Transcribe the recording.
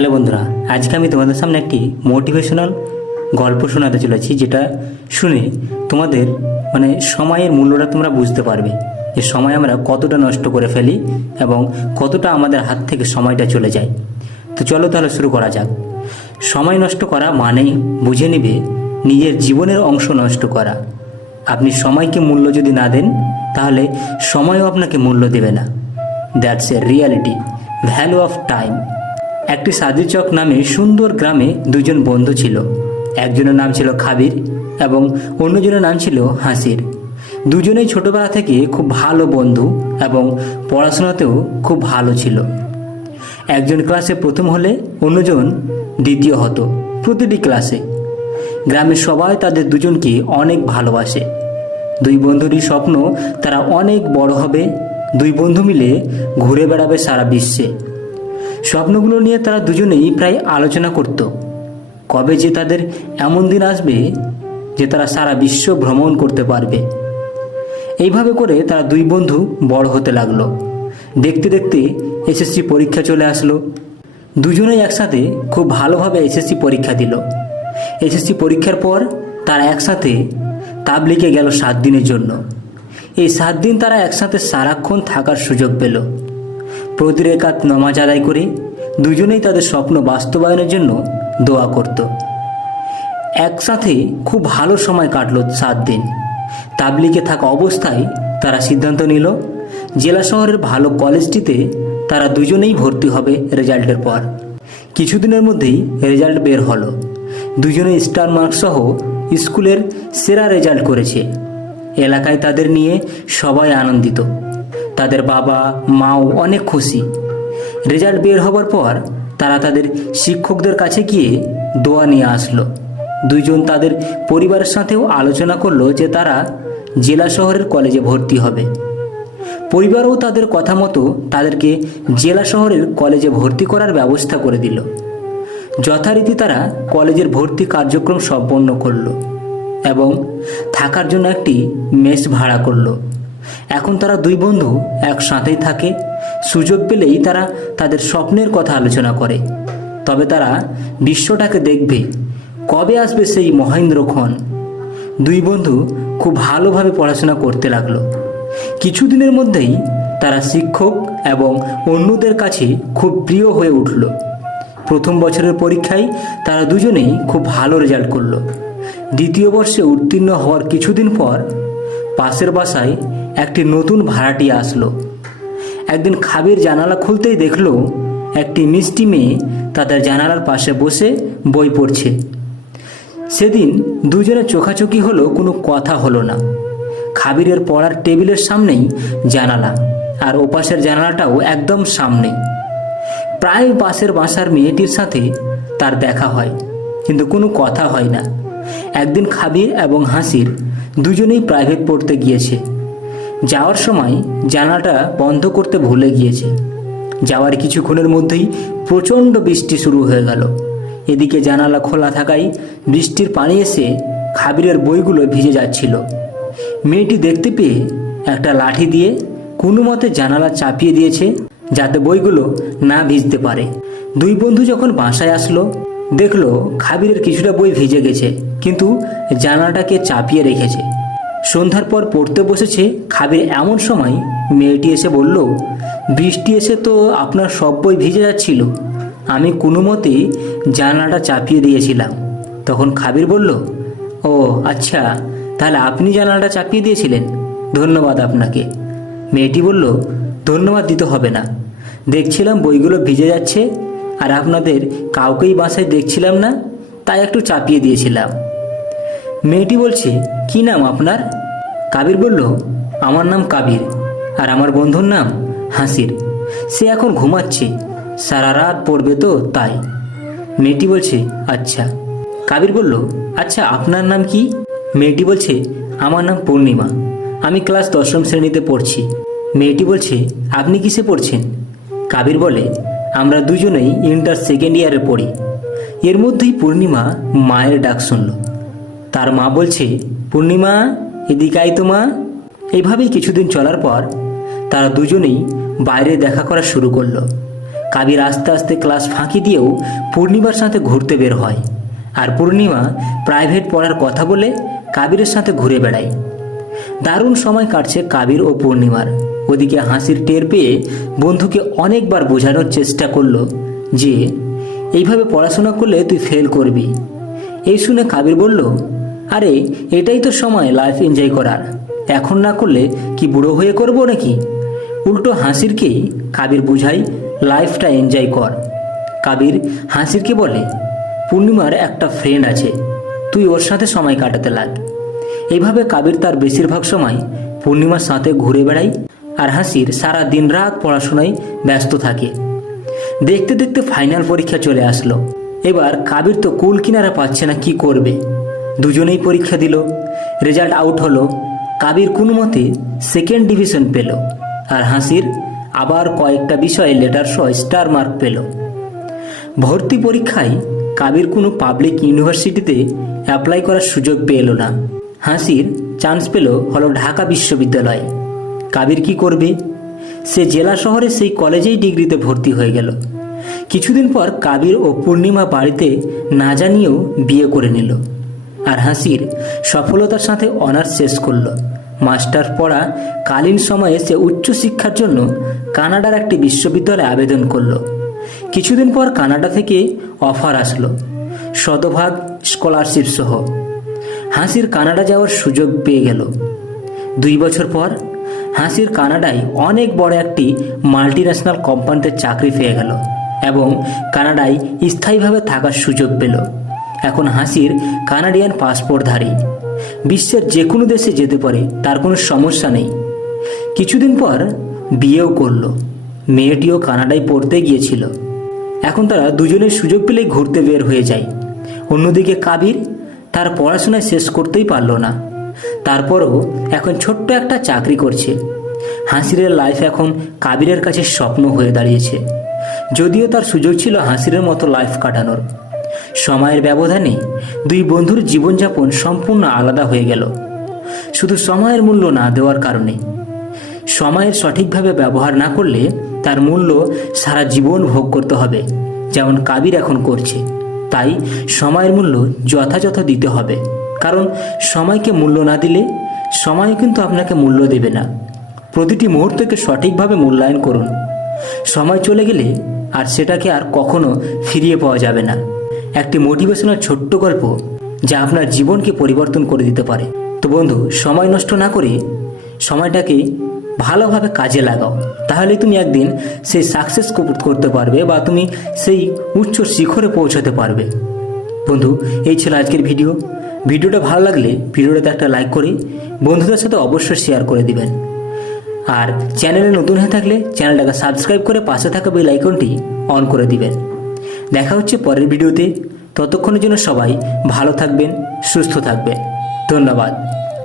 Hello বন্ধুরা, আজকে আমি তোমাদের সামনে একটি মোটিভেশনাল গল্প শোনাতে চলেছি, যেটা শুনে তোমাদের সময়ের মূল্যটা তোমরা বুঝতে পারবে যে সময় আমরা কতটা নষ্ট করে ফেলি এবং কতটা আমাদের হাত থেকে সময়টা চলে যায়। তো চলো তাহলে শুরু করা যাক। সময় নষ্ট করা মানেই বুঝে নিবে নিজের জীবনের অংশ নষ্ট করা। আপনি সময়কে মূল্য যদি না দেন তাহলে সময়ও আপনাকে মূল্য দেবে না। That's a reality, value of time. একটি সাদিচক নামে সুন্দর গ্রামে দুজন বন্ধু ছিল। একজনের নাম ছিল খাবির এবং অন্যজনের নাম ছিল হাসির। দুজনেই ছোটবেলা থেকে খুব ভালো বন্ধু এবং পড়াশোনাতেও খুব ভালো ছিল। একজন ক্লাসে প্রথম হলে অন্যজন দ্বিতীয় হতো প্রতিটি ক্লাসে। গ্রামের সবাই তাদের দুজনকে অনেক ভালোবাসে। দুই বন্ধুরই স্বপ্ন তারা অনেক বড় হবে, দুই বন্ধু মিলে ঘুরে বেড়াবে সারা বিশ্বে। স্বপ্নগুলো নিয়ে তারা দুজনেই প্রায় আলোচনা করত, কবে যে তাদের এমন দিন আসবে যে তারা সারা বিশ্ব ভ্রমণ করতে পারবে। এইভাবে করে তারা দুই বন্ধু বড় হতে লাগলো। দেখতে দেখতে এসএসসি পরীক্ষা চলে আসলো। দুজনেই একসাথে খুব ভালোভাবে এসএসসি পরীক্ষা দিল। এসএসসি পরীক্ষার পর তারা একসাথে তাবলিগে গেল 7 দিনের জন্য। এই 7 দিন তারা একসাথে সারাক্ষণ থাকার সুযোগ পেল। প্রতি রাকাত নামাজ আদায় করে দুজনেই তাদের স্বপ্ন বাস্তবায়নের জন্য দোয়া করত। একসাথে খুব ভালো সময় কাটলো 7 দিন। তাবলিগে থাকা অবস্থায় তারা সিদ্ধান্ত নিল জেলা শহরের ভালো কলেজটিতে তারা দুজনেই ভর্তি হবে রেজাল্টের পর। কিছুদিনের মধ্যেই রেজাল্ট বের হলো। দুজনেই স্টার মার্কস সহ স্কুলের সেরা রেজাল্ট করেছে। এলাকায় তাদের নিয়ে সবাই আনন্দিত। তাদের বাবা মাও অনেক খুশি। রেজাল্ট বের হবার পর তারা তাদের শিক্ষকদের কাছে গিয়ে দোয়া নিয়ে আসলো। দুইজন তাদের পরিবারের সাথেও আলোচনা করলো যে তারা জেলা শহরের কলেজে ভর্তি হবে। পরিবারও তাদের কথা মতো তাদেরকে জেলা শহরের কলেজে ভর্তি করার ব্যবস্থা করে দিল। যথারীতি তারা কলেজের ভর্তি কার্যক্রম সম্পন্ন করলো এবং থাকার জন্য একটি মেস ভাড়া করলো। এখন তারা দুই বন্ধু একসাথেই থাকে। সুযোগ পেলেই তারা তাদের স্বপ্নের কথা আলোচনা করে। তবে তারা বিশ্বটাকে দেখবে, কবে আসবে সেই মহেন্দ্রক্ষণ। দুই বন্ধু খুব ভালোভাবে পড়াশোনা করতে লাগলো। কিছুদিনের মধ্যেই তারা শিক্ষক এবং অন্যদের কাছে খুব প্রিয় হয়ে উঠল। প্রথম বছরের পরীক্ষায় তারা দুজনেই খুব ভালো রেজাল্ট করলো। দ্বিতীয় বর্ষে উত্তীর্ণ হওয়ার কিছুদিন পর পাশের বাসায় একটি নতুন ভাড়াটিয়া আসলো। একদিন খাবির জানালা খুলতেই দেখলো একটি মিষ্টি মেয়ে তাদের জানালার পাশে বসে বই পড়ছে। সেদিন দুজনের চোখাচোখি হলো, কোনো কথা হলো না। খাবিরের পড়ার টেবিলের সামনেই জানালা, আর ওপাশের জানালাটাও একদম সামনে। প্রায় পাশের বাসার মেয়েটির সাথে তার দেখা হয়, কিন্তু কোনো কথা হয় না। একদিন খাবির এবং হাসির দুজনেই প্রাইভেট পড়তে গিয়েছে। যাওয়ার সময় জানালাটা বন্ধ করতে ভুলে গিয়েছে। যাওয়ার কিছুক্ষণের মধ্যেই প্রচণ্ড বৃষ্টি শুরু হয়ে গেল। এদিকে জানালা খোলা থাকায় বৃষ্টির পানি এসে খাবিরের বইগুলো ভিজে যাচ্ছিল। মেয়েটি দেখতে পেয়ে একটা লাঠি দিয়ে কোনো মতে জানালা চাপিয়ে দিয়েছে যাতে বইগুলো না ভিজতে পারে। দুই বন্ধু যখন বাসায় আসলো দেখলো খাবিরের কিছুটা বই ভিজে গেছে, কিন্তু জানালাটাকে চাপিয়ে রেখেছে। সন্ধ্যার পর পড়তে বসেছে খাবির। এমন সময় মেয়েটি এসে বলল, বৃষ্টি এসে তো আপনার সব বই ভিজে যাচ্ছিল, আমি কোনো মতে জানালাটা চাপিয়ে দিয়েছিলাম। তখন খাবির বলল, ও আচ্ছা, তাহলে আপনি জানালাটা চাপিয়ে দিয়েছিলেন, ধন্যবাদ আপনাকে। মেয়েটি বলল, ধন্যবাদ দিতে হবে না, দেখছিলাম বইগুলো ভিজে যাচ্ছে আর আপনাদের কাউকেই বাসায় দেখছিলাম না, তাই একটু চাপিয়ে দিয়েছিলাম। মেয়েটি বলছে, কি নাম আপনার? কাবির বলল, আমার নাম কাবির আর আমার বন্ধুর নাম হাসির। সে এখন ঘুমাচ্ছে, সারা রাত পড়বে তো তাই। মেয়েটি বলছে, আচ্ছা। কাবির বলল, আচ্ছা আপনার নাম কি? মেয়েটি বলছে, আমার নাম পূর্ণিমা, আমি ক্লাস 10ম শ্রেণীতে পড়ছি। মেয়েটি বলছে, আপনি কিসে পড়ছেন? কাবির বলে, আমরা দুজনেই ইন্টার 2nd ইয়ারে পড়ি। এর মধ্যেই পূর্ণিমা মায়ের ডাক শুনল। তার মা বলছে, পূর্ণিমা এদিকে আয় তো মা। এইভাবেই কিছুদিন চলার পর তারা দুজনেই বাইরে দেখা করা শুরু করলো। কাবির আস্তে আস্তে ক্লাস ফাঁকি দিয়েও পূর্ণিমার সাথে ঘুরতে বের হয়, আর পূর্ণিমা প্রাইভেট পড়ার কথা বলে কাবিরের সাথে ঘুরে বেড়ায়। দারুণ সময় কাটছে কাবির ও পূর্ণিমার। ওদিকে হাসির টের পেয়ে বন্ধুকে অনেকবার বোঝানোর চেষ্টা করলো যে এইভাবে পড়াশোনা করলে তুই ফেল করবি। এই শুনে কাবির বলল, আরে এটাই তো সময় লাইফ এনজয় করার, এখন না করলে কি বুড়ো হয়ে করবো নাকি। উল্টো হাসিরকেই কাবির বুঝায় লাইফটা এনজয় কর। কাবির হাসিরকে বলে, পূর্ণিমার একটা ফ্রেন্ড আছে, তুই ওর সাথে সময় কাটাতে লাগ। এইভাবে কাবির তার বেশিরভাগ সময় পূর্ণিমার সাথে ঘুরে বেড়ায়, আর হাসির সারা দিন রাত পড়াশোনায় ব্যস্ত থাকে। দেখতে দেখতে ফাইনাল পরীক্ষা চলে আসলো। এবার কাবির তো কুল কিনারা পাচ্ছে না, কি করবে। দুজনেই পরীক্ষা দিল, রেজাল্ট আউট হলো। কাবির কোনো মতে সেকেন্ড ডিভিশন পেল, আর হাসির আবার কয়েকটা বিষয়ে লেটার সহ স্টার মার্ক পেল। ভর্তি পরীক্ষায় কাবির কোনো পাবলিক ইউনিভার্সিটিতে অ্যাপ্লাই করার সুযোগ পেল না। হাসির চান্স পেল হলো ঢাকা বিশ্ববিদ্যালয়ে। কাবির কি করবে? সে জেলা শহরে সেই কলেজেই ডিগ্রিতে ভর্তি হয়ে গেল। কিছুদিন পর কাবির ও পূর্ণিমা বাড়িতে না জানিয়েও বিয়ে করে নিল, আর হাসির সফলতার সাথে অনার্স শেষ করলো। মাস্টার পড়া কালীন সময়ে সে উচ্চশিক্ষার জন্য কানাডার একটি বিশ্ববিদ্যালয়ে আবেদন করলো। কিছুদিন পর কানাডা থেকে অফার আসলো, শতভাগ স্কলারশিপ সহ। হাসির কানাডা যাওয়ার সুযোগ পেয়ে গেল। 2 বছর পর হাসির কানাডায় অনেক বড় একটি মাল্টিন্যাশনাল কোম্পানিতে চাকরি পেয়ে গেল এবং কানাডায় স্থায়ীভাবে থাকার সুযোগ পেল। এখন হাসির কানাডিয়ান পাসপোর্টধারী, বিশ্বের যে কোনো দেশে যেতে পারে, তার কোনো সমস্যা নেই। কিছুদিন পর বিয়েও করলো। মেয়েটিও কানাডায় পড়তে গিয়েছিল। এখন তারা দুজনের সুযোগ পেলেই ঘুরতে বের হয়ে যায়। অন্যদিকে কাবির তার পড়াশোনা শেষ করতেই পারল না, তারপরও এখন ছোট্ট একটা চাকরি করছে। হাসিরের লাইফ এখন কাবিরের কাছে স্বপ্ন হয়ে দাঁড়িয়েছে, যদিও তার সুযোগ ছিল হাসিরের মতো লাইফ কাটানোর। সময়ের ব্যবধানে 2 বন্ধুর জীবনযাপন সম্পূর্ণ আলাদা হয়ে গেল, শুধু সময়ের মূল্য না দেওয়ার কারণে। সময়ের সঠিকভাবে ব্যবহার না করলে তার মূল্য সারা জীবন ভোগ করতে হবে, যেমন কাবির এখন করছে। তাই সময়ের মূল্য যথাযথ দিতে হবে, কারণ সময়কে মূল্য না দিলে সময় কিন্তু আপনাকে মূল্য দেবে না। প্রতিটি মুহূর্তকে সঠিকভাবে মূল্যায়ন করুন। সময় চলে গেলে আর সেটাকে আর কখনো ফিরিয়ে পাওয়া যাবে না। একটি মোটিভেশনাল ছোট্ট গল্প যা আপনার জীবনকে পরিবর্তন করে দিতে পারে। তো বন্ধু, সময় নষ্ট না করে সময়টাকে ভালোভাবে কাজে লাগাও, তাহলে তুমি একদিন সেই সাকসেস করতে পারবে বা তুমি সেই উচ্চ শিখরে পৌঁছাতে পারবে। বন্ধু, এই ছিল আজকের ভিডিওটা ভালো লাগলে ভিডিওটাতে একটা লাইক করে বন্ধুদের সাথে অবশ্যই শেয়ার করে দিবেন। আর চ্যানেলে নতুন হয়ে থাকলে চ্যানেলটাকে সাবস্ক্রাইব করে পাশে থাকা বেল আইকনটি অন করে দিবেন। দেখা হচ্ছে পরের ভিডিওতে। ততক্ষণের জন্য সবাই ভালো থাকবেন, সুস্থ থাকবেন। ধন্যবাদ।